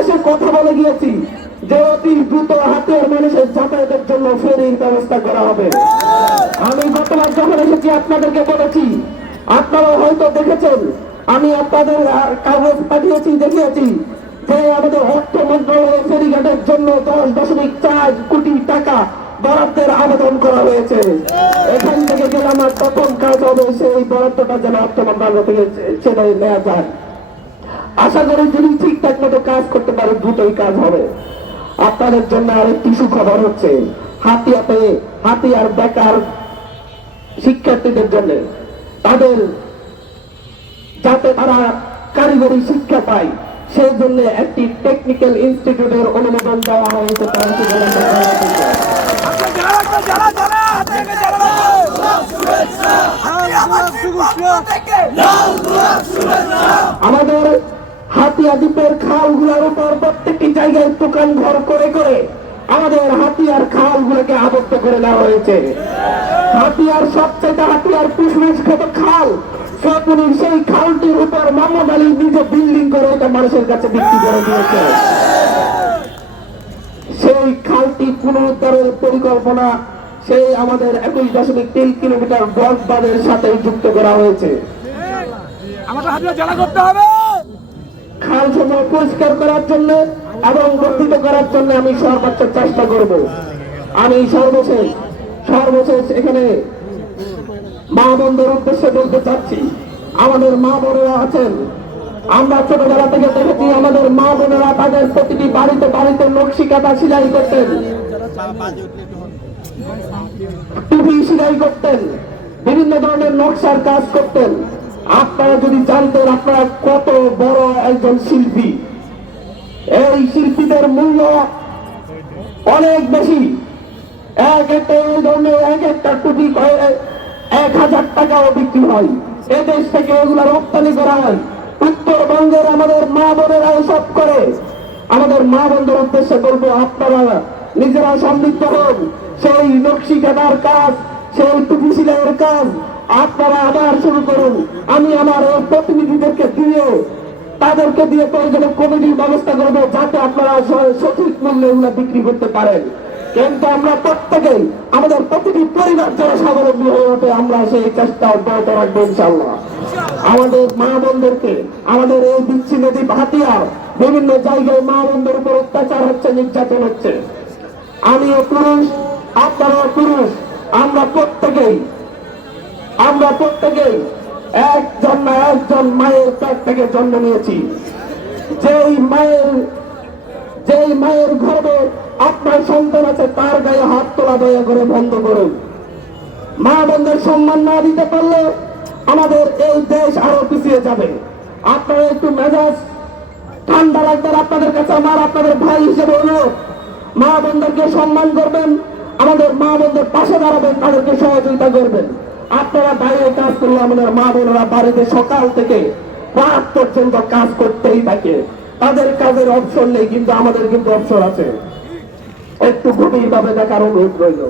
এসে কথা বলে গিয়েছি যে অতি দ্রুত হাতিয়ার মানুষের যাতায়াতের জন্য ফেরির ব্যবস্থা করা হবে। আমি গতবার যখন এসেছি আপনাদেরকে বলেছি, আপনারা হয়তো দেখেছেন, আমি আপনাদের কাগজ পাঠিয়েছি, দেখিয়েছি যে আমাদের অর্থ মন্ত্রণালয়ের ফেরিঘাটের জন্য দশ দশমিক চার কোটি টাকা বরাদ্দের আবেদন করা হয়েছে। এখান থেকে গেলে আমার প্রথম কাজ হবে সেই বরাদ্দটা যেন অর্থ মন্ত্রণালয় থেকে ছেড়ে নেওয়া যায়। আশা করি যদি ঠিকঠাক মতো কাজ করতে পারে, দ্রুতই কাজ হবে। আপনাদের জন্য আরেকটি সুখবর হচ্ছে হাতিয়াতে হাতিয়ার বেকার শিক্ষার্থীদের জন্য তাদের যাতে তারা কারিগরি শিক্ষা পায়, সেই জন্য একটি টেকনিক্যাল ইনস্টিটিউটের অনুমোদন দেওয়া হয়েছে আমাদের হাতিয়া দ্বীপের খালগুলোর উপর প্রত্যেকটি জায়গায় দোকান ঘর করে করে আমাদের হাতিয়ার খালগুলোকে আবদ্ধ করে দেওয়া হয়েছে। হাতিয়ার সবচেয়ে হাতিয়ার পুষ্পিস খেত খাল। সেই খালটির উপর মোহাম্মদ আলী নিজে বিল্ডিং করে এটা মানুষের কাছে বিক্রি করে দিয়েছে। সেই খালটি পুনরুদ্ধারের পরিকল্পনা সেই আমাদের একুশ দশমিক তিন কিলোমিটার বাঁধের সাথে যুক্ত করা হয়েছে। আমাদের হাতে জ্বালা করতে হবে। খাল সমূহ পরিষ্কার করার জন্য এবং বর্ধিত করার জন্য আমি সর্বোচ্চ চেষ্টা করব। আমি সর্বশেষ সর্বশেষ এখানে মা বন্ধুর উদ্দেশ্যে বলতে চাচ্ছি, আমাদের মা বোনেরা আছেন। আমরা ছোটবেলা থেকে দেখেছি আমাদের মা বোনেরা তাদের প্রতিটি বাড়িতে বাড়িতে নকশি কাটা সিলাই করতেন। টুপি সিলাই করতেন। বিভিন্ন ধরনের নকশার কাজ করতেন। আপনারা যদি জানতেন আপনারা কত বড় একজন শিল্পী। এই শিল্পীদের মূল্য অনেক বেশি। এক একটা ধরনের এক একটা কয়- এক হাজার টাকাও বিক্রি হয়। এদেশ থেকে এগুলো রপ্তানি করা হয়। উত্তরবঙ্গের আমাদের মা বোনেরা এসব করে। আমাদের মা বন্ধুর উদ্দেশ্যে বলব, আপনারা নিজেরা সমৃদ্ধ হন। সেই নকশি কাটার কাজ, সেই টুপি সিলাইয়ের কাজ আপনারা আবার শুরু করুন। আমি আমার এই প্রতিনিধিদেরকে দিয়ে তাদেরকে দিয়ে প্রয়োজনে কমিটির ব্যবস্থা করব যাতে আপনারা সঠিক মূল্যে এগুলো বিক্রি করতে পারেন। কিন্তু আমরা প্রত্যেকেই, আমাদের প্রতিটি পরিবার যারা স্বাবলম্বী হয়ে ওঠে, আমরা সেই চেষ্টা অব্যাহত রাখব ইনশাল্লাহ আমাদের মা বোনদেরকে, আমাদের এই বিচ্ছিন্নতি হাতিয়ার বিভিন্ন জায়গায় মা বোনদের উপর অত্যাচার হচ্ছে, নির্যাতন হচ্ছে। আমিও পুরুষ, আপনারাও পুরুষ, আমরা প্রত্যেকেই আমরা প্রত্যেকেই একজন না একজন মায়ের পেট থেকে জন্ম নিয়েছি। যেই মায়ের যেই মায়ের গর্ভে আপনার সন্তান আছে, তার গায়ে হাত তোলা দয়া করে বন্ধ করুন। মা বোনদের সম্মান না দিতে পারলে আমাদের এই দেশ আরও পিছিয়ে যাবে। আপনারা একটু মেজাজ ঠান্ডা রাখবেন আপনাদের কাছে, আমার আপনাদের ভাই হিসেবে অনুরোধ। মা বন্ধুকে সম্মান করবেন, আমাদের মা বোনদের পাশে দাঁড়াবেন, তাদেরকে সহযোগিতা করবেন। আপনারা বাইরে কাজ করলে আমাদের মা বোনেরা বাড়িতে সকাল থেকে রাত পর্যন্ত কাজ করতেই থাকে। তাদের কাজের অপশন নেই, কিন্তু আমাদের কিন্তু অপশন আছে। একটু গভীরভাবে দেখার অনুরোধ রইল।